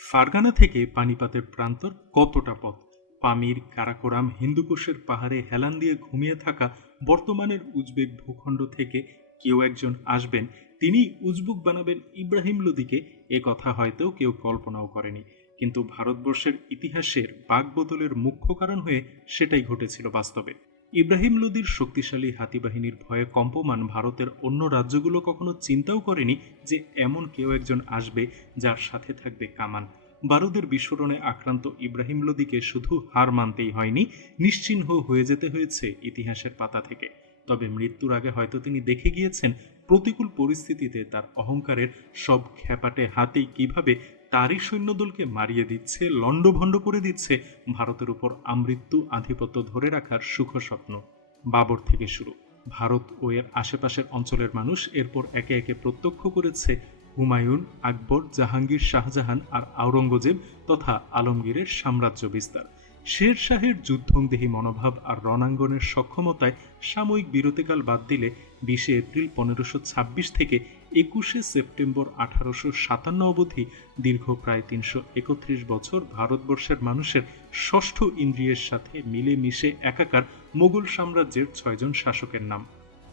Fergana থেকে পানিপাতের প্রান্তর কতটা পথ? পামির কারাকোরাম হিন্দুকুশের পাহাড়ে হেলান দিয়ে ঘুমিয়ে থাকা বর্তমানের উজবেক ভূখণ্ড থেকে কেউ একজন আসবেন তিনি উজবুক বানাবেন ইব্রাহিম লোদিকে। এ কথা হয়তো কেউ কল্পনাও করেনি। কিন্তু ভারতবর্ষের ইতিহাসের বাগবদলের মুখ্য কারণ হয়ে সেটাই ঘটেছিল বাস্তবে। ইব্রাহিম লোদির শক্তিশালী হাতিবাহিনীর ভয়ে কম্পমান ভারতের অন্য রাজ্যগুলো কখনো চিন্তাও করেনি যে এমন কেউ একজন আসবে যার সাথে থাকবে কামান। বারুদের বিস্ফোরণে আক্রান্ত ইব্রাহিম লোদিকে শুধু হার মানতেই হয়নি, নিশ্চিহ্ন হয়ে যেতে হয়েছে ইতিহাসের পাতা থেকে। তবে মৃত্যুর আগে হয়তো তিনি দেখে গিয়েছেন প্রতিকূল পরিস্থিতিতে তার অহংকারের সব খ্যাপাটে হাতেই কীভাবে তারই সৈন্যদলকে মারিয়ে দিচ্ছে, লণ্ডভণ্ড করে দিচ্ছে ভারতের উপর আমৃত্যু আধিপত্য ধরে রাখার সুখ স্বপ্ন বাবর থেকে শুরু। ভারত ও এর আশেপাশের অঞ্চলের মানুষ এরপর একে একে প্রত্যক্ষ করেছে হুমায়ুন, আকবর, জাহাঙ্গীর, শাহজাহান আর আওরঙ্গজেব তথা আলমগীরের সাম্রাজ্য বিস্তার। শের শাহের যুদ্ধংদেহী মনোভাব আর রণাঙ্গনের সক্ষমতায় সাময়িক বিরতিকাল বাদ দিলে বিশে এপ্রিল পনেরোশো থেকে একুশে সেপ্টেম্বর আঠারোশো সাতান্ন অবধি দীর্ঘ প্রায় তিনশো একত্রিশ বছর ভারতবর্ষের মানুষের ষষ্ঠ ইন্দ্রিয়ের সাথে মিলে মিশে একাকার মোগল সাম্রাজ্যের ছয়জন শাসকের নাম।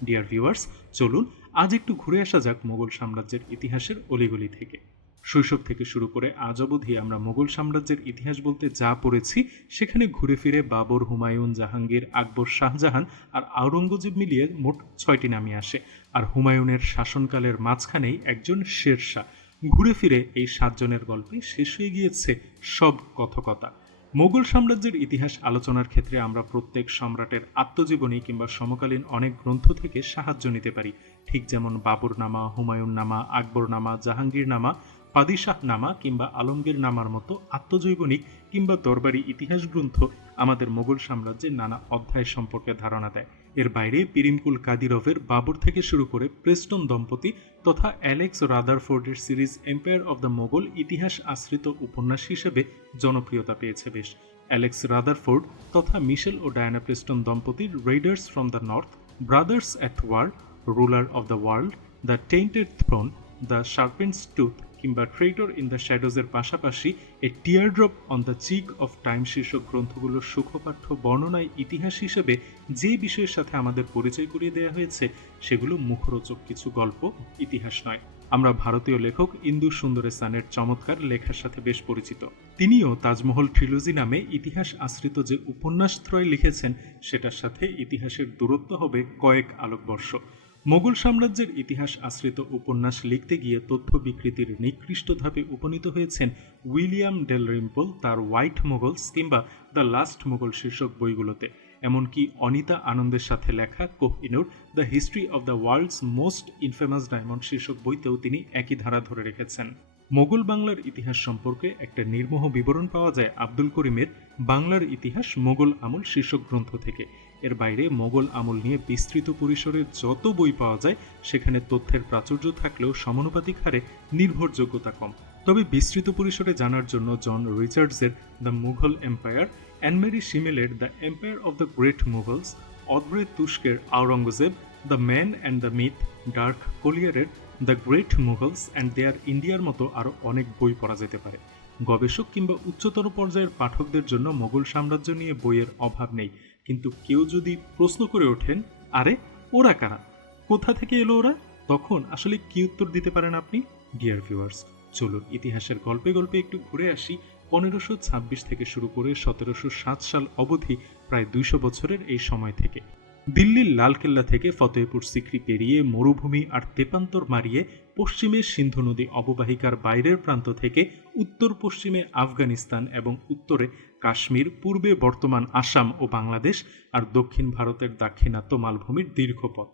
ডিয়ার ভিউয়ার্স চলুন আজ একটু ঘুরে আসা যাক মোগল সাম্রাজ্যের ইতিহাসের অলিগলি থেকে। শৈশব থেকে শুরু করে আজ অবধি আমরা মোগল সাম্রাজ্যের ইতিহাস বলতে যা পড়েছি সেখানে ঘুরে ফিরে বাবর হুমায়ুন জাহাঙ্গীর, আকবর শাহজাহান আর আওরঙ্গজেব মিলিয়ে মোট ছয়টি নামই আসে। আর হুমায়ুনের শাসনকালের মাঝখানেই একজন শেরশাহ। ঘুরে ফিরে এই সাতজনের গল্পে শেষ হয়ে গিয়েছে সব কথকতা। মোগল সাম্রাজ্যের ইতিহাস আলোচনার ক্ষেত্রে আমরা প্রত্যেক সম্রাটের আত্মজীবনী কিংবা সমকালীন অনেক গ্রন্থ থেকে সাহায্য নিতে পারি। ঠিক যেমন বাবর নামা হুমায়ুন নামা আকবর নামা জাহাঙ্গীর নামা পাদিশাহ নামা কিংবা আলমগীর নামার মতো আত্মজৈবনিক কিংবা দরবারি ইতিহাস গ্রন্থ আমাদের মোগল সাম্রাজ্যের নানা অধ্যায় সম্পর্কে ধারণা দেয়। এর বাইরে পিরিমকুল কাদিরভের বাবর থেকে শুরু করে প্রেস্টন দম্পতি তথা Alex রাদারফোর্ডের series empire of the Moghul ইতিহাস আশ্রিত উপন্যাস হিসেবে জনপ্রিয়তা পেয়েছে বেশ। অ্যালেক্স রাদারফোর্ড তথা মিশেল ও ডায়ানা প্রেস্টন দম্পতির raiders from the north brothers at war ruler of the world the tainted throne the serpent's tooth কিংবা ট্রেডর ইন দ্য শ্যাডোজের পাশাপাশি a teardrop on the cheek of time শীর্ষক গ্রন্থগুলোর সুখপাঠ্য বর্ণনায় ইতিহাস হিসেবে যে বিষয়ের সাথে আমাদের পরিচয় করিয়ে দেওয়া হয়েছে, সেগুলো মুখরোচক কিছু গল্প, ইতিহাস নয়। আমরা ভারতীয় লেখক ইন্দু সুন্দরে সানের চমৎকার লেখার সাথে বেশ পরিচিত। তিনিও তাজমহল ট্রিলজি নামে ইতিহাস আশ্রিত যে উপন্যাসত্রয় লিখেছেন, সেটার সাথে ইতিহাসের দূরত্ব হবে কয়েক আলোকবর্ষ। মোগল সাম্রাজ্যের ইতিহাস আশ্রিত উপন্যাস লিখতে গিয়ে তথ্য বিকৃতির নিকৃষ্ট ধাপে উপনীত হয়েছেন উইলিয়াম ডেল রিম্পল তার হোয়াইট মোগলস কিংবা দ্য লাস্ট মোগল শীর্ষক বইগুলোতে। এমনকি অনিতা আনন্দের সাথে লেখা Kohinoor the history of the world's most infamous diamond শীর্ষক বইতেও তিনি একই ধারা ধরে রেখেছেন। মোগল বাংলার ইতিহাস সম্পর্কে একটা নির্মোহ বিবরণ পাওয়া যায় আব্দুল করিমের বাংলার ইতিহাস মোগল আমল শীর্ষক গ্রন্থ থেকে। এর বাইরে মোগল আমল নিয়ে বিস্তৃত পরিসরে যত বই পাওয়া যায়, সেখানে তথ্যের প্রাচুর্য থাকলেও সমানুপাতিক হারে নির্ভরযোগ্যতা কম। তবে বিস্তৃত পরিসরে জানার জন্য জন রিচার্ডসের the Mughal empire Annemarie শিমেলের the empire of the great Mughals, Audrey তুস্কের Aurangzeb, the man and the myth, Dirk কোলিয়ারের the great Mughals and their ইন্ডিয়ার মতো আরও অনেক বই পড়া যেতে পারে। গবেষক কিংবা উচ্চতর পর্যায়ের পাঠকদের জন্য মোগল সাম্রাজ্য নিয়ে বইয়ের অভাব নেই। কিন্তু কেউ যদি প্রশ্ন করে ওঠেন, আরে, ওরা কারা? কোথা থেকে এলো ওরা? তখন আসলে কি উত্তর দিতে পারেন আপনি? ডিয়ার ভিউয়ার্স চলুন ইতিহাসের গল্পে গল্পে একটু ঘুরে আসি। পনেরোশো ছাব্বিশ থেকে শুরু করে সতেরোশো সাত সাল অবধি প্রায় দুইশো বছরের এই সময় থেকে। দিল্লির লালকেল্লা থেকে ফতেহপুর সিক্রি পেরিয়ে মরুভূমি আর তেপান্তর মারিয়ে পশ্চিমে সিন্ধু নদী অববাহিকার বাইরের প্রান্ত থেকে উত্তর পশ্চিমে আফগানিস্তান এবং উত্তরে কাশ্মীর, পূর্বে বর্তমান আসাম ও বাংলাদেশ আর দক্ষিণ ভারতের দাক্ষিণাত্য মালভূমির দীর্ঘ পথ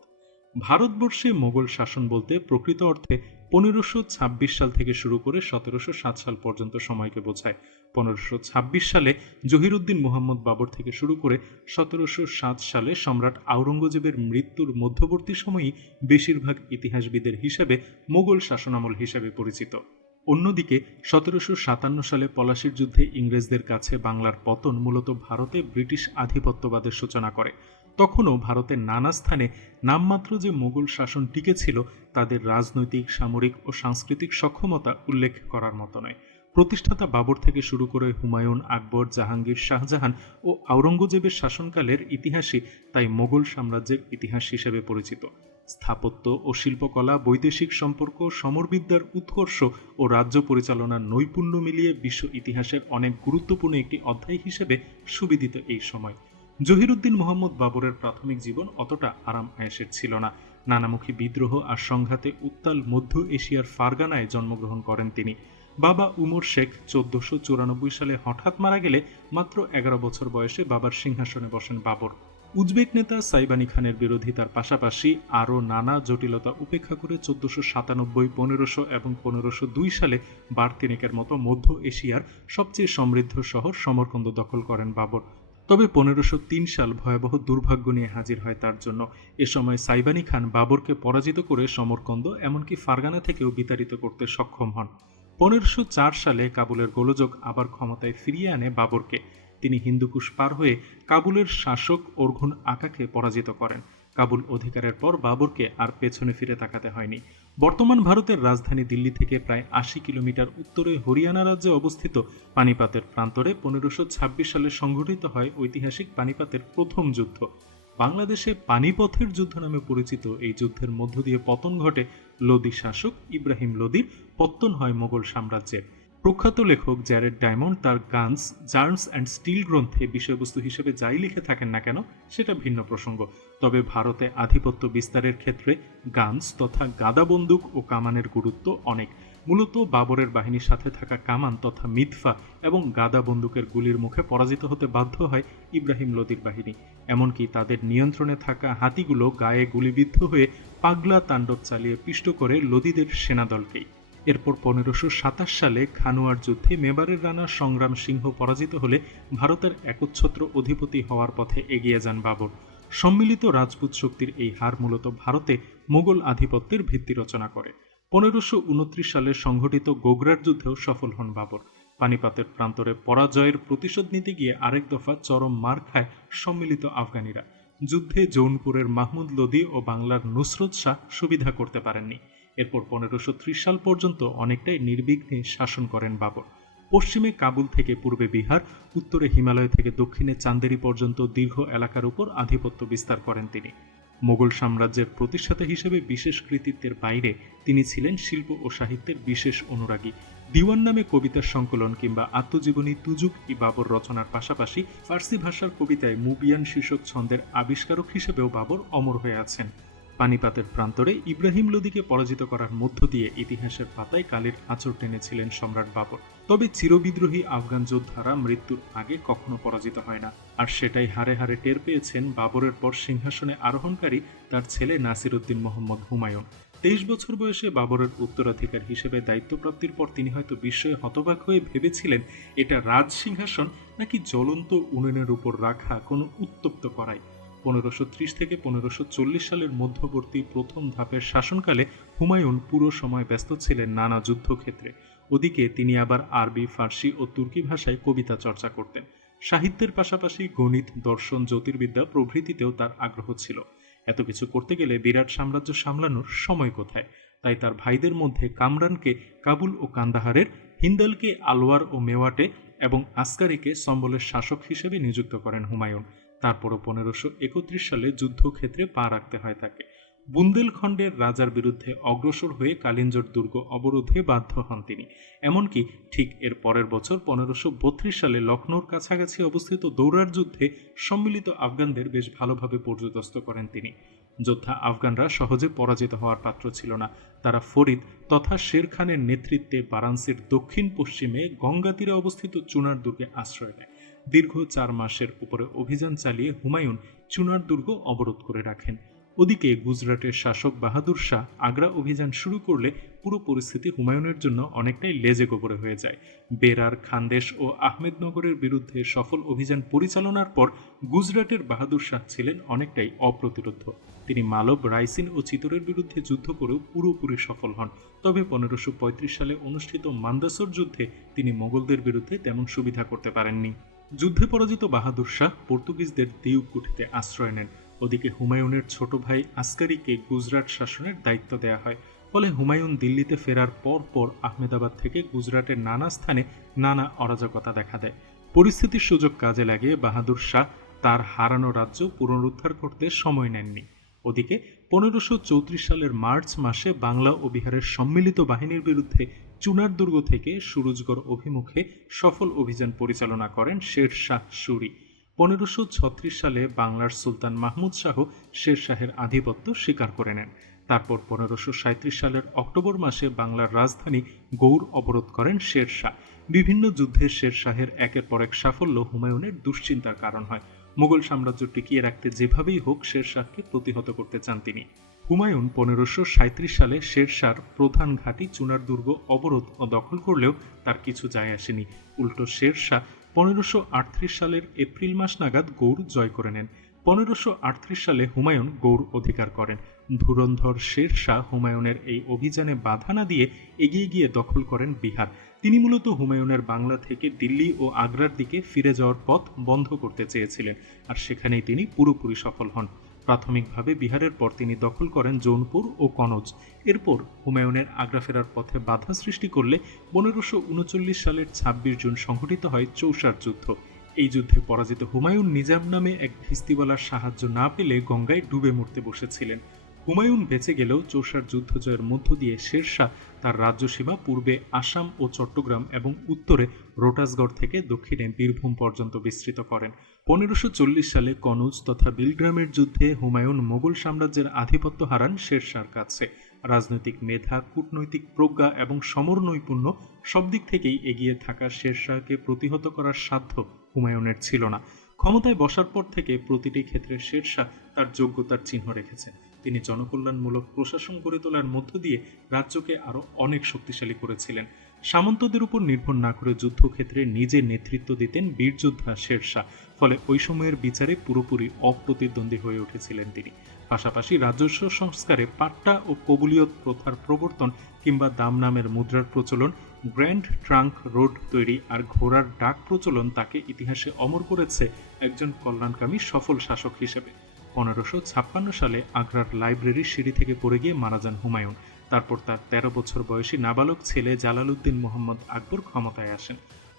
ভারতবর্ষে মোগল শাসন বলতে প্রকৃত অর্থে পনেরোশো ছাব্বিশ সাল থেকে শুরু করে সতেরোশো সাত সাল পর্যন্ত সময়কে বোঝায়। পনেরোশো ছাব্বিশ সালে জহিরুদ্দিন মোহাম্মদ বাবর থেকে শুরু করে সতেরোশো সাত সালে সম্রাট আওরঙ্গজেবের মৃত্যুর মধ্যবর্তী সময়ই বেশিরভাগ ইতিহাসবিদের হিসাবে মোগল শাসনামল হিসাবে পরিচিত। অন্যদিকে, সতেরোশো সাতান্ন সালে পলাশির যুদ্ধে ইংরেজদের কাছে বাংলার পতন মূলত ভারতে ব্রিটিশ আধিপত্যবাদের সূচনা করে। তখনও ভারতের নানা স্থানে নামমাত্র যে মোগল শাসন টিকে ছিল তাদের রাজনৈতিক, সামরিক ও সাংস্কৃতিক সক্ষমতা উল্লেখ করার মতো নয়। প্রতিষ্ঠাতা বাবর থেকে শুরু করে হুমায়ুন আকবর, জাহাঙ্গীর শাহজাহান ও আওরঙ্গজেবের শাসনকালের ইতিহাসই তাই মোগল সাম্রাজ্যের ইতিহাস হিসেবে পরিচিত। স্থাপত্য ও শিল্পকলা, বৈদেশিক সম্পর্ক, সমরবিদ্যার উৎকর্ষ ও রাজ্য পরিচালনার নৈপুণ্য মিলিয়ে বিশ্ব ইতিহাসের অনেক গুরুত্বপূর্ণ একটি অধ্যায় হিসেবে সুবিদিত এই সময়। জহিরুদ্দিন মোহাম্মদ বাবরের প্রাথমিক জীবন অতটা আরাম আয়েসের ছিল না। নানামুখী বিদ্রোহ আর সংঘাতে উত্তাল মধ্য এশিয়ার ফারগানায় জন্মগ্রহণ করেন তিনি। বাবা উমর শেখ চোদ্দশো চুরানব্বই সালে হঠাৎ মারা গেলে মাত্র এগারো বছর বয়সে বাবার সিংহাসনে বসেন বাবর। উজবেক নেতা সাইবানি খানের বিরোধিতার পাশাপাশি আরও নানা জটিলতা উপেক্ষা করে চোদ্দশো সাতানব্বই, পনেরোশো এবং পনেরোশো দুই সালে বার্তিনিকের মতো মধ্য এশিয়ার সবচেয়ে সমৃদ্ধ শহর সমরকন্দ দখল করেন বাবর। তবে পনেরোশো তিন সাল ভয়াবহ দুর্ভাগ্য নিয়ে হাজির হয় তার জন্য। এ সময় সাইবানি খান বাবরকে পরাজিত করে সমরকন্দ, এমনকি ফারগানা থেকেও বিতাড়িত করতে সক্ষম হন। পনেরোশো চার সালে কাবুলের গোলযোগ আবার ক্ষমতায় ফিরিয়ে আনে বাবরকে। তিনি হিন্দুকুশ পার হয়ে কাবুলের শাসক অর্ঘুন আকাকে পরাজিত করেন। কাবুল অধিকারের পর বাবরকে আর পেছনে ফিরে তাকাতে হয়নি। বর্তমান ভারতের রাজধানী দিল্লি থেকে প্রায় আশি কিলোমিটার উত্তরে হরিয়ানা রাজ্যে অবস্থিত পানিপাতের প্রান্তরে পনেরোশো ছাব্বিশ সালে সংঘটিত হয় ঐতিহাসিক পানিপাতের প্রথম যুদ্ধ। বাংলাদেশে পানিপথের যুদ্ধ নামে পরিচিত এই যুদ্ধের মধ্য দিয়ে পতন ঘটে লোদি শাসক ইব্রাহিম লোদির, পত্তন হয় মোগল সাম্রাজ্যের। প্রখ্যাত লেখক জ্যারেড ডায়মন্ড তার গানস জার্মস অ্যান্ড স্টিল গ্রন্থে বিষয়বস্তু হিসেবে যাই লিখে থাকেন না কেন, সেটা ভিন্ন প্রসঙ্গ। তবে ভারতে আধিপত্য বিস্তারের ক্ষেত্রে গানস তথা গাদা বন্দুক ও কামানের গুরুত্ব অনেক। মূলত বাবরের বাহিনীর সাথে থাকা কামান তথা মিথফা এবং গাদা বন্দুকের গুলির মুখে পরাজিত হতে বাধ্য হয় ইব্রাহিম লোদির বাহিনী। এমনকি তাদের নিয়ন্ত্রণে থাকা হাতিগুলো গায়ে গুলিবিদ্ধ হয়ে পাগলা তাণ্ডব চালিয়ে পিষ্ট করে লোদিদের সেনাদলকেই। এরপর পনেরোশো সাতাশ সালে খানুয়ার যুদ্ধে মেবারের রানা সংগ্রাম সিংহ পরাজিত হলে ভারতের একচ্ছত্র অধিপতি হওয়ার পথে এগিয়ে যান বাবর। সম্মিলিত রাজপুত শক্তির এই হার মূলত ভারতে মোগল আধিপত্যের ভিত্তি রচনা করে। পনেরোশো সালে সংঘটিত গোগরার যুদ্ধেও সফল হন বাবর। পানিপাতের প্রান্তরে পরাজয়ের প্রতিশোধ নিতে গিয়ে আরেক দফা চরম মার খায় সম্মিলিত আফগানিরা। যুদ্ধে জৌনপুরের মাহমুদ লোদি ও বাংলার নুসরত শাহ সুবিধা করতে পারেননি। এরপর পনেরোশো সাল পর্যন্ত অনেকটাই নির্বিঘ্নে শাসন করেন বাবর। পশ্চিমে কাবুল থেকে পূর্বে বিহার, উত্তরে হিমালয় থেকে দক্ষিণে চান্দেরি পর্যন্ত দীর্ঘ এলাকার উপর আধিপত্য বিস্তার করেন তিনি। মোগল সাম্রাজ্যের প্রতিষ্ঠাতা হিসেবে বিশেষ কৃতিত্বের বাইরে তিনি ছিলেন শিল্প ও সাহিত্যের বিশেষ অনুরাগী। দিওয়ান নামে কবিতার সংকলন কিংবা আত্মজীবনী তুজুক ই বাবর রচনার পাশাপাশি ফার্সি ভাষার কবিতায় মুবিয়ান শীর্ষক ছন্দের আবিষ্কারক হিসেবেও বাবর অমর হয়ে আছেন। পানিপাতের প্রান্তরে ইব্রাহিম লোদিকে পরাজিত করার মধ্য দিয়ে ইতিহাসের পাতায় কালের আঁচড় টেনেছিলেন সম্রাট বাবর। তবে চিরবিদ্রোহী আফগান যোদ্ধারা মৃত্যুর আগে কখনো পরাজিত হয় না। আর সেটাই হারে হারে টের পেয়েছেন বাবরের পর সিংহাসনে আরোহণকারী তার ছেলে নাসিরুদ্দিন মোহাম্মদ হুমায়ুন। তেইশ বছর বয়সে বাবরের উত্তরাধিকার হিসেবে দায়িত্বপ্রাপ্তির পর তিনি হয়তো বিস্ময়ে হতবাক হয়ে ভেবেছিলেন, এটা রাজ সিংহাসন নাকি জ্বলন্ত উনুনের উপর রাখা কোনো উত্তপ্ত করাই। পনেরোশো থেকে পনেরোশো সালের মধ্যবর্তী প্রথম ধাপের শাসনকালে হুমায়ুন পুরো সময় ব্যস্ত ছিলেন নানা যুদ্ধক্ষেত্রে। ওদিকে তিনি আবার আরবি, ফার্সি ও তুর্কি ভাষায় কবিতা চর্চা করতেন। সাহিত্যের পাশাপাশি গণিত, দর্শন, জ্যোতির্বিদ্যা প্রভৃতিতেও তার আগ্রহ ছিল। এত কিছু করতে গেলে বিরাট সাম্রাজ্য সামলানোর সময় কোথায়? তাই তার ভাইদের মধ্যে কামরানকে কাবুল ও কান্দাহারের, হিন্দালকে আলোয়ার ও মেওয়াটে এবং আসকারিকে সম্বলের শাসক হিসেবে নিযুক্ত করেন হুমায়ুন। তারপরও পনেরোশো একত্রিশ সালে যুদ্ধক্ষেত্রে পা রাখতে হয় তাকে। বুন্দেলখণ্ডের রাজার বিরুদ্ধে অগ্রসর হয়ে কালিঞ্জর দুর্গ অবরোধে বাধ্য হন তিনি। এমনকি ঠিক এর পরের বছর পনেরোশো বত্রিশ সালে লখনৌর কাছাকাছি অবস্থিত দৌড়ার যুদ্ধে সম্মিলিত আফগানদের বেশ ভালোভাবে পর্যদস্ত করেন তিনি। যোদ্ধা আফগানরা সহজে পরাজিত হওয়ার পাত্র ছিল না। তারা ফরিদ তথা শের খানের নেতৃত্বে বারাণসীর দক্ষিণ পশ্চিমে গঙ্গা তীরে অবস্থিত চুনার দুর্গে আশ্রয় নেয়। দীর্ঘ চার মাসের উপরে অভিযান চালিয়ে হুমায়ুন চুনার দুর্গ অবরোধ করে রাখেন। ওদিকে গুজরাটের শাসক বাহাদুর শাহ আগ্রা অভিযান শুরু করলে পুরো পরিস্থিতি হুমায়ুনের জন্য অনেকটাই লেজে গোবরে হয়ে যায়। বেরার খানদেশ ও আহমেদনগরের বিরুদ্ধে সফল অভিযান পরিচালনার পর গুজরাটের বাহাদুর শাহ ছিলেন অনেকটাই অপ্রতিরোধ তিনি মালব, রাইসিন ও চিতরের বিরুদ্ধে যুদ্ধ করেও পুরোপুরি সফল হন। তবে পনেরোশো সালে অনুষ্ঠিত মান্দাসর যুদ্ধে তিনি মোগলদের বিরুদ্ধে তেমন সুবিধা করতে পারেননি। যুদ্ধে পরাজিত বাহাদুর শাহ পর্তুগিজদের দিউকুঠিতে আশ্রয় নেন। ওদিকে হুমায়ুনের ছোট ভাই আসকারিকে গুজরাট শাসনের দায়িত্ব দেয়া হয়। ফলে হুমায়ুন দিল্লিতে ফেরার পর পর আহমেদাবাদ থেকে গুজরাটের নানা স্থানে নানা অরাজকতা দেখা দেয়। পরিস্থিতির সুযোগ কাজে লাগিয়ে বাহাদুর শাহ তার হারানো রাজ্য পুনরুদ্ধার করতে সময় নেননি। ওদিকে পনেরোশো সালের মার্চ মাসে বাংলা ও বিহারের সম্মিলিত বাহিনীর বিরুদ্ধে চুনার দুর্গ থেকে সুরজগড় অভিমুখে সফল অভিযান পরিচালনা করেন শের শাহ সুরি। পনেরোশো ছত্রিশ সালে বাংলার সুলতান মাহমুদ শাহ শের শাহের আধিপত্য স্বীকার করে নেন। তারপর পনেরোশো সালের অক্টোবর মাসে বাংলার রাজধানী গৌর অবরোধ করেন শের শাহ। বিভিন্ন যুদ্ধে শের শাহের একের পর এক সাফল্য হুমায়ুনের দুশ্চিন্তার কারণ হয়। মুঘল সাম্রাজ্য টিকিয়ে রাখতে যেভাবেই হোক শের শাহকে প্রতিহত করতে চান তিনি। হুমায়ুন পনেরোশো সাঁত্রিশ সালে শেরশার প্রধান ঘাঁটি চুনার দুর্গ অবরোধ ও দখল করলেও তার কিছু যায় আসেনি। উল্টো শেরশাহ পনেরোশো সালের এপ্রিল মাস নাগাদ গৌর জয় করে নেন। পনেরোশো সালে হুমায়ুন গৌর অধিকার করেন। ধুরন্ধর শের শাহ হুমায়ুনের এই অভিযানে বাধা না দিয়ে এগিয়ে গিয়ে দখল করেন বিহার। তিনি মূলত হুমায়ুনের বাংলা থেকে দিল্লি ও আগ্রার দিকে ফিরে যাওয়ার পথ বন্ধ করতে চেয়েছিলেন, আর সেখানেই তিনি পুরোপুরি সফল হন। প্রাথমিকভাবে বিহারের পর তিনি দখল করেন জৌনপুর ও কনজ। এরপর হুমায়ুনের আগ্রা ফেরার পথে বাধা সৃষ্টি করলে পনেরোশো উনচল্লিশ সালের ছাব্বিশ জুন সংঘটিত হয় চৌসার যুদ্ধ। এই যুদ্ধে পরাজিত হুমায়ুন নিজাম নামে এক ভিস্তিওয়ালার সাহায্য না পেলে গঙ্গায় ডুবে মরতে বসেছিলেন। হুমায়ুন বেঁচে গেলেও চৌসার যুদ্ধ জয়ের মধ্য দিয়ে শেরশাহ তার রাজ্যসীমা পূর্বে আসাম ও চট্টগ্রাম এবং উত্তরে রোটাসগড় থেকে দক্ষিণে বীরভূম পর্যন্ত বিস্তৃত করেন। পনেরোশো সালে কনৌজ তথা বিলগ্রামের যুদ্ধে হুমায়ুন মোগল সাম্রাজ্যের আধিপত্য হারান শেরশার কাছে। রাজনৈতিক মেধা, কূটনৈতিক প্রজ্ঞা এবং সমর নৈপুণ্য সব দিক থেকেই এগিয়ে থাকা শেরশাহকে প্রতিহত করার সাধ্য হুমায়ুনের ছিল না। ক্ষমতায় বসার পর থেকে প্রতিটি ক্ষেত্রে শেরশাহ তার যোগ্যতার চিহ্ন রেখেছেন। তিনি জনকল্যাণমূলক প্রশাসন গড়ে তোলার মধ্য দিয়ে রাজ্যকে আরও অনেক শক্তিশালী করেছিলেন। সামন্তদের উপর নির্ভর না করে যুদ্ধক্ষেত্রে নিজে নেতৃত্ব দিতেন বীরযোদ্ধা শেরশাহ। ফলে ওই সময়ের বিচারে পুরোপুরি অপ্রতিদ্বন্দ্বী হয়ে উঠেছিলেন তিনি। পাশাপাশি রাজস্ব সংস্কারে পাট্টা ও কবুলিয়ত প্রথার প্রবর্তন কিংবা দাম নামের মুদ্রার প্রচলন, গ্র্যান্ড ট্রাঙ্ক রোড তৈরি আর ঘোড়ার ডাক প্রচলন তাকে ইতিহাসে অমর করেছে একজন কল্যাণকামী সফল শাসক হিসেবে। পনেরোশো ছাপ্পান্ন সালে আগ্রার লাইব্রেরির সিঁড়ি থেকে পড়ে গিয়ে মারা যান হুমায়ুন। তারপর তার তেরো বছর বয়সী নাবালক ছেলে জালালউদ্দিন মোহাম্মদ আকবর ক্ষমতায় আসেন।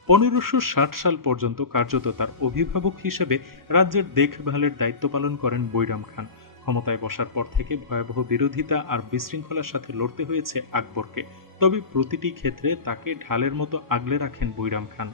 পনেরোশো সাল পর্যন্ত কার্যত তার অভিভাবক হিসেবে রাজ্যের দেখভালের দায়িত্ব পালন করেন বৈরাম খান। ক্ষমতায় বসার পর থেকে ভয়াবহ বিরোধিতা আর বিশৃঙ্খলার সাথে লড়তে হয়েছে আকবরকে। তবে প্রতিটি ক্ষেত্রে তাকে ঢালের মতো আগলে রাখেন বৈরাম খান।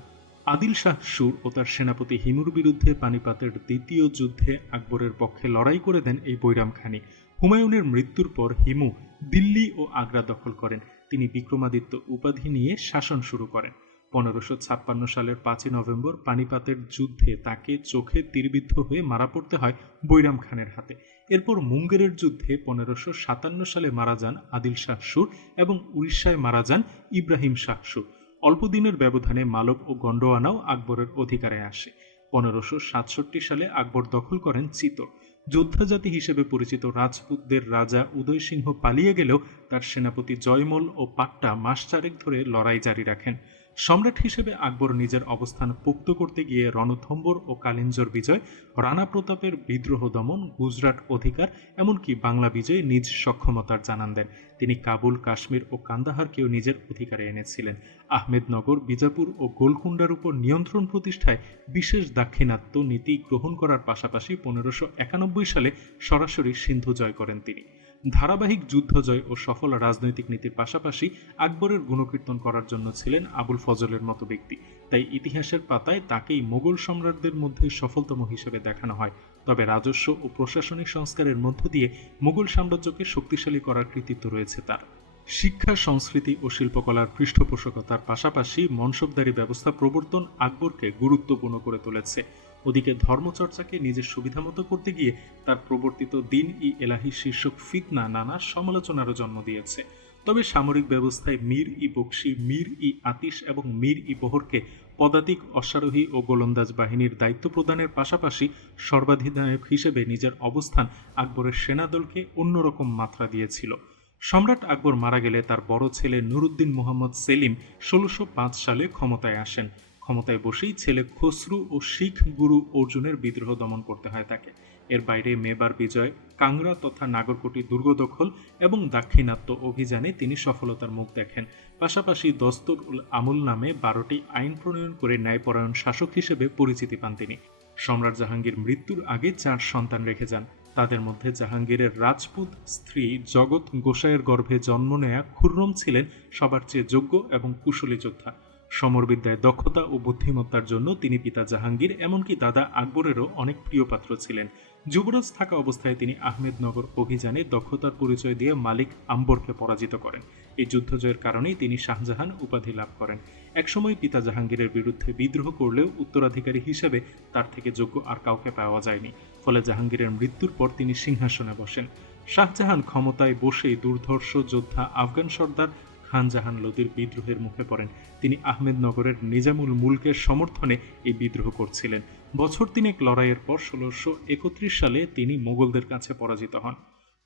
আদিল শাহ সুর ও তার সেনাপতি হিমুর বিরুদ্ধে পানিপাতের দ্বিতীয় যুদ্ধে আকবরের পক্ষে লড়াই করে দেন এই বৈরাম খানি হুমায়ুনের মৃত্যুর পর হিমু দিল্লি ও আগ্রা দখল করেন। তিনি বিক্রমাদিত্য উপাধি নিয়ে শাসন শুরু করেন। পনেরোশো ছাপ্পান্ন সালের পাঁচই নভেম্বর পানিপাতের যুদ্ধে তাকে চোখে তীরবিদ্ধ হয়ে মারা পড়তে হয় বৈরাম খানের হাতে। এরপর মুঙ্গেরের যুদ্ধে পনেরোশো সাতান্ন সালে মারা যান আদিল শাহ সুর এবং উড়িষ্যায় মারা যান ইব্রাহিম শাহ সুর। অল্প দিনের ব্যবধানে মালব ও গন্ডোয়ানাও আকবরের অধিকারে আসে। পনেরোশো সাতষট্টি সালে আকবর দখল করেন চিতোর। যোদ্ধা জাতি হিসেবে পরিচিত রাজপুতদের রাজা উদয় সিংহ পালিয়ে গেলেও তার সেনাপতি জয়মল ও পাট্টা মাস চারেক ধরে লড়াই জারি রাখেন। সম্রাট হিসেবে আকবর নিজের অবস্থান পোক্ত করতে গিয়ে রণথম্বর ও কালিঞ্জর বিজয়, রানা প্রতাপের বিদ্রোহ দমন, গুজরাট অধিকার, এমনকি বাংলা বিজয়ে নিজ সক্ষমতার জানান দেন। তিনি কাবুল, কাশ্মীর ও কান্দাহারকেও নিজের অধিকারে এনেছিলেন। আহমেদনগর, বিজাপুর ও গোলকুন্ডার উপর নিয়ন্ত্রণ প্রতিষ্ঠায় বিশেষ দাক্ষিণাত্য নীতি গ্রহণ করার পাশাপাশি পনেরোশো একানব্বই সালে সরাসরি সিন্ধু জয় করেন তিনি। ধারাবাহিক যুদ্ধজয় ও সফল রাজনৈতিক নীতির পাশাপাশি আকবরের গুণকীর্তন করার জন্য ছিলেন আবুল ফজলের মতো ব্যক্তি। তাই ইতিহাসের পাতায় তাকেই মোগল সম্রাটদের মধ্যে সফলতম হিসেবে দেখানো হয়। তবে রাজস্ব ও প্রশাসনিক সংস্কারের মধ্য দিয়ে মোগল সাম্রাজ্যকে শক্তিশালী করার কৃতিত্ব রয়েছে তার। শিক্ষা, সংস্কৃতি ও শিল্পকলার পৃষ্ঠপোষকতার পাশাপাশি মনসবদারি ব্যবস্থা প্রবর্তন আকবরকে গুরুত্বপূর্ণ করে তুলেছে। ওদিকে ধর্মচর্চাকে নিজের সুবিধামতো করতে গিয়ে তার প্রবর্তিত দিন ই এলাহি শীর্ষক ফিতনা নানা সমালোচনারও জন্ম দিয়েছে। তবে সামরিক ব্যবস্থায় মীর ই বক্সি, মীর ই আতিশ এবং মীর ই বহরকে পদাতিক, অশ্বারোহী ও গোলন্দাজ বাহিনীর দায়িত্ব প্রদানের পাশাপাশি সর্বাধিনায়ক হিসেবে নিজের অবস্থান আকবরের সেনাদলকে অন্যরকম মাত্রা দিয়েছিল। সম্রাট আকবর মারা গেলে তার বড় ছেলে নুরুদ্দিন মোহাম্মদ সেলিম ষোলোশো সালে ক্ষমতায় আসেন। ক্ষমতায় বসেই ছেলে খসরু ও শিখ গুরু অর্জুনের বিদ্রোহ দমন করতে হয় তাকে। এর বাইরে মেবার বিজয় কাংড়া তথা নাগরকোটি দুর্গ দখল এবং দাক্ষিণাত্য অভিযানে তিনি সফলতার মুখ দেখেন। পাশাপাশি দস্তর উল আমুল নামে বারোটি আইন প্রণয়ন করে ন্যায়পরায়ণ শাসক হিসেবে পরিচিতি পান তিনি। সম্রাট জাহাঙ্গীর মৃত্যুর আগে চার সন্তান রেখে যান। তাদের মধ্যে জাহাঙ্গীরের রাজপুত স্ত্রী জগৎ গোসাইয়ের গর্ভে জন্ম নেয়া খুররম ছিলেন সবার চেয়ে যোগ্য এবং কুশলী যোদ্ধা। সমরবিদ্যায় দক্ষতা ও বুদ্ধিমত্তার জন্য তিনি পিতা জাহাঙ্গীর, এমনকি দাদা আকবরেরও অনেক প্রিয় পাত্র ছিলেন। যুবরাজ থাকা অবস্থায় তিনি আহমেদনগর অভিযানে দক্ষতার পরিচয় দিয়ে মালিক আম্বরকে পরাজিত করেন। এই যুদ্ধজয়ের কারণেই তিনি শাহজাহান উপাধি লাভ করেন। একসময় পিতা জাহাঙ্গীরের বিরুদ্ধে বিদ্রোহ করলেও উত্তরাধিকারী হিসেবে তার থেকে যোগ্য আর কাউকে পাওয়া যায়নি। ফলে জাহাঙ্গীরের মৃত্যুর পর তিনি সিংহাসনে বসেন। শাহজাহান ক্ষমতায় বসেই দুর্ধর্ষ যোদ্ধা আফগান সর্দার খান জাহান লোদির বিদ্রোহের মুখে পড়েন। তিনি আহমেদনগরের নিজামুল মুলকের সমর্থনে এই বিদ্রোহ করছিলেন। বছর তিনেক লড়াইয়ের পর ষোলোশো একত্রিশ সালে তিনি মোগলদের কাছে পরাজিত হন।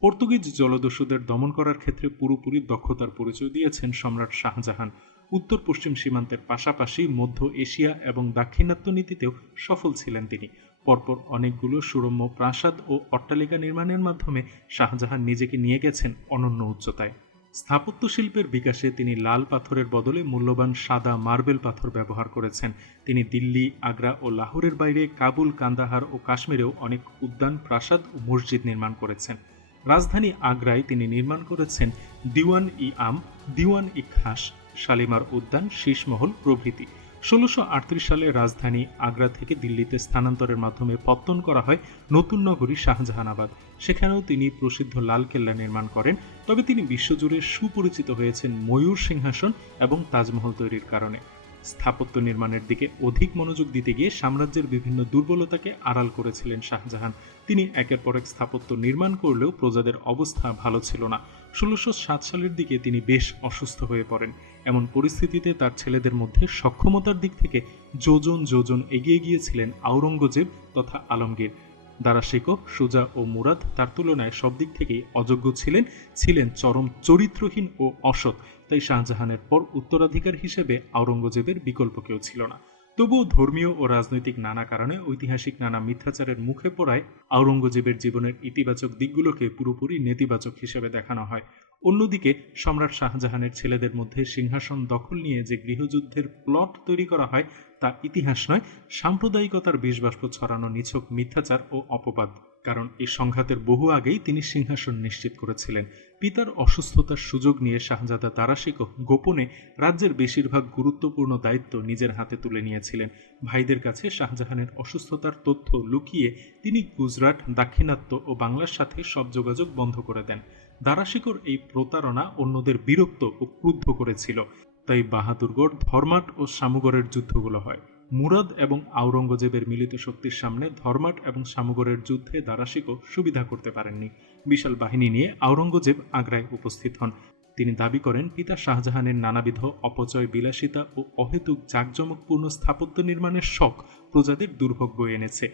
পর্তুগিজ জলদস্যুদের দমন করার ক্ষেত্রে পুরোপুরি দক্ষতার পরিচয় দিয়েছেন সম্রাট শাহজাহান। উত্তর পশ্চিম সীমান্তের পাশাপাশি মধ্য এশিয়া এবং দাক্ষিণাত্য নীতিতেও সফল ছিলেন তিনি। পরপর অনেকগুলো সুরম্য প্রাসাদ ও অট্টালিকা নির্মাণের মাধ্যমে শাহজাহান নিজেকে নিয়ে গেছেন অনন্য উচ্চতায়। স্থাপত্য শিল্পের বিকাশে তিনি লাল পাথরের বদলে মূল্যবান সাদা মার্বেল পাথর ব্যবহার করেছেন। তিনি দিল্লি, আগ্রা ও লাহোরের বাইরে কাবুল, কান্দাহার ও কাশ্মীরেও অনেক উদ্যান, প্রাসাদ ও মসজিদ নির্মাণ করেছেন। রাজধানী আগ্রায় তিনি নির্মাণ করেছেন দিওয়ান ই আম দিওয়ান ই খাস শালিমার উদ্যান, শীষমহল প্রভৃতি। ষোলোশো সালে রাজধানী আগ্রা থেকে দিল্লিতে স্থানান্তরের মাধ্যমে পত্তন করা হয় নতুন নগরী শাহজাহানাবাদ। সেখানেও তিনি প্রসিদ্ধ লালকেল্লা নির্মাণ করেন। তবে তিনি বিশ্বজুড়ে সুপরিচিত হয়েছেন ময়ূর সিংহাসন এবং তাজমহল তৈরির কারণে। স্থাপত্য নির্মাণের দিকে অধিক মনোযোগ দিতে গিয়ে সাম্রাজ্যের বিভিন্ন দুর্বলতাকে আড়াল করেছিলেন শাহজাহান। তিনি একের পর এক স্থাপত্য নির্মাণ করলেও প্রজাদের অবস্থা ভালো ছিল না। ষোলোশো সালের দিকে তিনি বেশ অসুস্থ হয়ে পড়েন। এমন পরিস্থিতিতে তার ছেলেদের মধ্যে সক্ষমতার দিক থেকে যোজন যোজন এগিয়ে গিয়েছিলেন আওরঙ্গজেব তথা আলমগীর। দারাশিকো সুজা ও মুরাদ তার তুলনায় সব দিক থেকেই অযোগ্য ছিলেন ছিলেন চরম চরিত্রহীন ও অসৎ, তাই শাহজাহানের পর উত্তরাধিকার হিসেবে আওরঙ্গজেবের বিকল্প কেউ ছিল না। তবুও ধর্মীয় ও রাজনৈতিক নানা কারণে ঐতিহাসিক নানা মিথ্যাচারের মুখে পড়ায় আওরঙ্গজেবের জীবনের ইতিবাচক দিকগুলোকে পুরোপুরি নেতিবাচক হিসেবে দেখানো হয়। অন্যদিকে সম্রাট শাহজাহানের ছেলেদের মধ্যে সিংহাসন দখল নিয়ে যে গৃহযুদ্ধের প্লট তৈরি করা হয় তা ইতিহাস নয়, সাম্প্রদায়িকতার বিষবাষ্প ছড়ানো নিছক মিথ্যাচার ও অপবাদ। কারণ এই সংঘাতের বহু আগেই তিনি সিংহাসন নিশ্চিত করেছিলেন। পিতার অসুস্থতার সুযোগ নিয়ে শাহজাদা তারাশিকো গোপনে রাজ্যের বেশিরভাগ গুরুত্বপূর্ণ দায়িত্ব নিজের হাতে তুলে নিয়েছিলেন। ভাইদের কাছে শাহজাহানের অসুস্থতার তথ্য লুকিয়ে তিনি গুজরাট, দাক্ষিণাত্য ও বাংলার সাথে সব যোগাযোগ বন্ধ করে দেন। দারাশিকোর এই প্রতারণা অন্যদের বিরক্ত ও ক্রুদ্ধ করেছিল। তাই বাহাদুরগড়, ধর্মাট ও সামুগড়ের যুদ্ধগুলো হয়। মুরাদ এবং আওরঙ্গজেবের মিলিত শক্তির সামনে ধর্মাট এবং সামগরের যুদ্ধে দারাশিকো সুবিধা করতে পারেননি। বিশাল বাহিনী নিয়ে আওরঙ্গজেব আগ্রায় উপস্থিত হন। তিনি দাবি করেন, পিতা শাহজাহানের নানাবিধ অপচয়, বিলাসিতা ও অহেতুক জাঁকজমকপূর্ণ স্থাপত্য নির্মাণের শখ প্রজাদের দুর্ভোগ বয়ে এনেছে।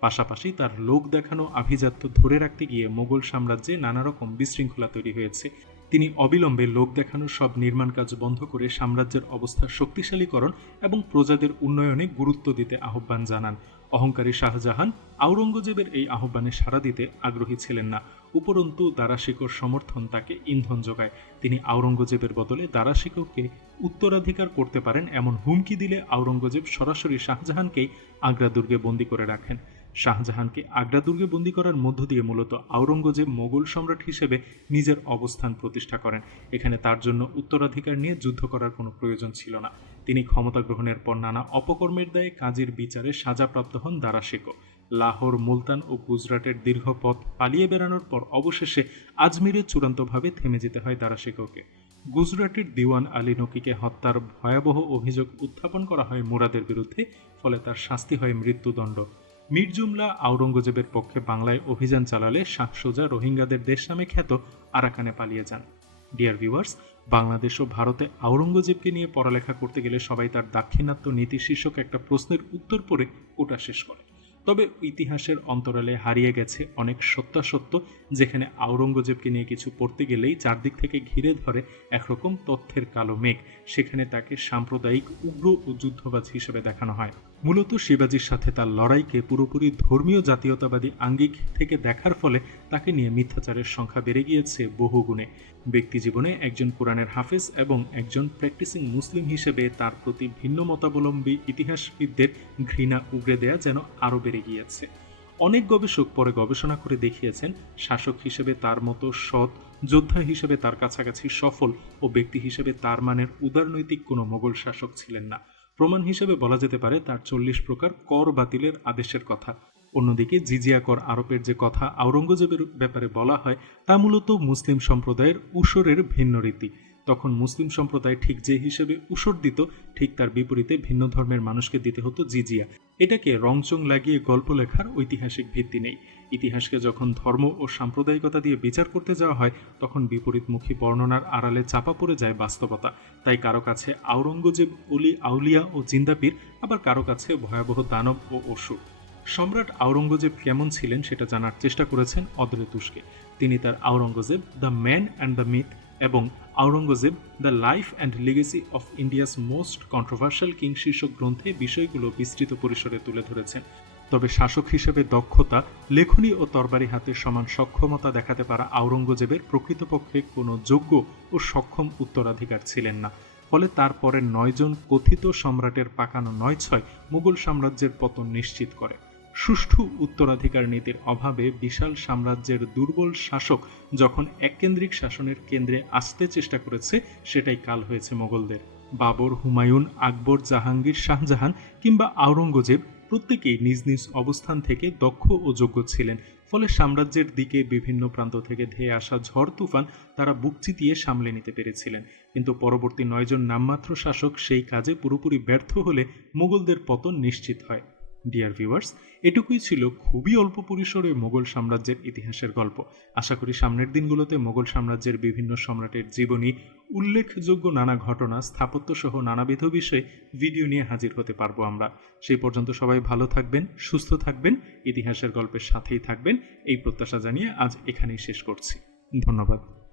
পাশাপাশি তার লোক দেখানো আভিজাত্য ধরে রাখতে গিয়ে মোগল সাম্রাজ্যে নানা রকম বিশৃঙ্খলা তৈরি হয়েছে। তিনি অবিলম্বে লোক দেখানোর সব নির্মাণ কাজ বন্ধ করে সাম্রাজ্যের অবস্থা শক্তিশালীকরণ এবং প্রজাদের উন্নয়নে গুরুত্ব দিতে আহ্বান জানান। অহংকারী শাহজাহান আওরঙ্গজেবের এই আহ্বানে সাড়া দিতে আগ্রহী ছিলেন না। উপরন্তু দারাশিকোর সমর্থন তাকে ইন্ধন যোগায়। তিনি আওরঙ্গজেবের বদলে দারাশিকোকে উত্তরাধিকার করতে পারেন এমন হুমকি দিলে আওরঙ্গজেব সরাসরি শাহজাহানকেই আগ্রা দুর্গে বন্দী করে রাখেন। শাহজাহানকে আগ্রা দুর্গে বন্দী করার মধ্য দিয়ে মূলত আওরঙ্গজেব মোগল সম্রাট হিসেবে নিজের অবস্থান প্রতিষ্ঠা করেন। এখানে তার জন্য উত্তরাধিকার নিয়ে যুদ্ধ করার কোনো প্রয়োজন ছিল না। তিনি ক্ষমতা গ্রহণের পর নানা অপকর্মের দায়ে কাজের বিচারে সাজাপ্রাপ্ত হন দারাশিকো। লাহোর, মুলতান ও গুজরাটের দীর্ঘ পথ পালিয়ে বেড়ানোর পর অবশেষে আজমিরে চূড়ান্তভাবে থেমে যেতে হয় দারাশিকোকে। গুজরাটের দিওয়ান আলী নকিকে হত্যার ভয়াবহ অভিযোগ উত্থাপন করা হয় মুরাদের বিরুদ্ধে, ফলে তার শাস্তি হয় মৃত্যুদণ্ড। মির্জুমলা আওরঙ্গজেবের পক্ষে বাংলায় অভিযান চালালে শাহ সোজা রোহিঙ্গাদের দেশ নামে খ্যাত আরাকানে পালিয়ে যান। ডিয়ার ভিউয়ার্স, বাংলাদেশ ও ভারতে আওরঙ্গজেবকে নিয়ে পড়ালেখা করতে গেলে সবাই তার দাক্ষিণাত্য নীতি শীর্ষক একটা প্রশ্নের উত্তর পড়ে ওটা শেষ করে। তবে ইতিহাসের অন্তরালে হারিয়ে গেছে অনেক সত্যাসত্য যেখানে আওরঙ্গজেবকে নিয়ে কিছু পড়তে গেলেই চারদিক থেকে ঘিরে ধরে একরকম তথ্যের কালো মেঘ, সেখানে তাকে সাম্প্রদায়িক উগ্র ও যুদ্ধবাজ হিসেবে দেখানো হয়। মূলত শিবাজির সাথে তার লড়াইকে পুরোপুরি ধর্মীয় জাতীয়তাবাদী আঙ্গিক থেকে দেখার ফলে তাকে নিয়ে মিথ্যাচারের সংখ্যা বেড়ে গিয়েছে বহুগুণে ব্যক্তি জীবনে একজন কোরআনের হাফেজ এবং একজন প্র্যাকটিসিং মুসলিম হিসেবে তার প্রতি ভিন্ন মতাবলম্বী ইতিহাসবিদদের ঘৃণা উগরে দেয়া যেন আরও বেড়ে গিয়েছে। অনেক গবেষক পরে গবেষণা করে দেখিয়েছেন, শাসক হিসেবে তার মতো সৎ, যোদ্ধা হিসেবে তার কাছাকাছি সফল ও ব্যক্তি হিসেবে তার মানের উদারনৈতিক কোনো মোগল শাসক ছিলেন না। প্রমাণ হিসেবে বলা যেতে পারে তার চল্লিশ প্রকার কর বাতিলের আদেশের কথা। অন্যদিকে জিজিয়া কর আরোপের যে কথা আওরঙ্গজেবের ব্যাপারে বলা হয়, তা মূলত মুসলিম সম্প্রদায়ের উসরের ভিন্ন রীতি। তখন মুসলিম সম্প্রদায় ঠিক যে হিসেবে উসর দিত, ঠিক তার বিপরীতে ভিন্ন ধর্মের মানুষকে দিতে হতো জিজিয়া। এটাকে রংচং লাগিয়ে গল্প লেখার ঐতিহাসিক ভিত্তি নেই। ইতিহাসকে যখন ধর্ম ও সাম্প্রদায়িকতা দিয়ে বিচার করতে যাওয়া হয়, তখন বিপরীতমুখী বর্ণনার আড়ালে চাপা পড়ে যায় বাস্তবতা। তাই কারও কাছে আওরঙ্গজেব অলি আউলিয়া ও জিন্দাপির, আবার কারও কাছে ভয়াবহ দানব ও অসুর। সম্রাট আওরঙ্গজেব কেমন ছিলেন সেটা জানার চেষ্টা করেছেন অদলে তুষ্কে। তিনি তার Aurangzeb the man and the myth এবং Aurangzeb the life and legacy of India's most controversial king শীর্ষক গ্রন্থে বিষয়গুলো বিস্তৃত পরিসরে তুলে ধরেছেন। তবে শাসক হিসেবে দক্ষতা, লেখনী ও তরবারি হাতে সমান সক্ষমতা দেখাতে পারা আওরঙ্গজেবের প্রকৃতপক্ষে কোনো যোগ্য ও সক্ষম উত্তরাধিকার ছিলেন না। ফলে তার পরের নয়জন কথিত সম্রাটের পাকানো নয় ছয় মুঘল সাম্রাজ্যের পতন নিশ্চিত করে। সুষ্ঠু উত্তরাধিকার নীতির অভাবে বিশাল সাম্রাজ্যের দুর্বল শাসক যখন এককেন্দ্রিক শাসনের কেন্দ্রে আসতে চেষ্টা করেছে, সেটাই কাল হয়েছে মোগলদের। বাবর হুমায়ুন, আকবর জাহাঙ্গীর শাহজাহান কিংবা আওরঙ্গজেব প্রত্যেকেই নিজ নিজ অবস্থান থেকে দক্ষ ও যোগ্য ছিলেন। ফলে সাম্রাজ্যের দিকে বিভিন্ন প্রান্ত থেকে ধেয়ে আসা ঝড় তুফান তারা বুক চিতিয়ে সামলে নিতে পেরেছিলেন। কিন্তু পরবর্তী নয়জন নামমাত্র শাসক সেই কাজে পুরোপুরি ব্যর্থ হলে মুঘলদের পতন নিশ্চিত হয়। ডিয়ার ভিউয়ার্স এটুকুই ছিল খুবই অল্প পরিসরে মোগল সাম্রাজ্যের ইতিহাসের গল্প। আশা করি সামনের দিনগুলোতে মোগল সাম্রাজ্যের বিভিন্ন সম্রাটের জীবনী, উল্লেখযোগ্য নানা ঘটনা স্থাপত্য সহ নানাবিধ বিষয়ে ভিডিও নিয়ে হাজির হতে পারব আমরা। সেই পর্যন্ত সবাই ভালো থাকবেন, সুস্থ থাকবেন, ইতিহাসের গল্পের সাথেই থাকবেন। এই প্রত্যাশা জানিয়ে আজ এখানেই শেষ করছি। ধন্যবাদ।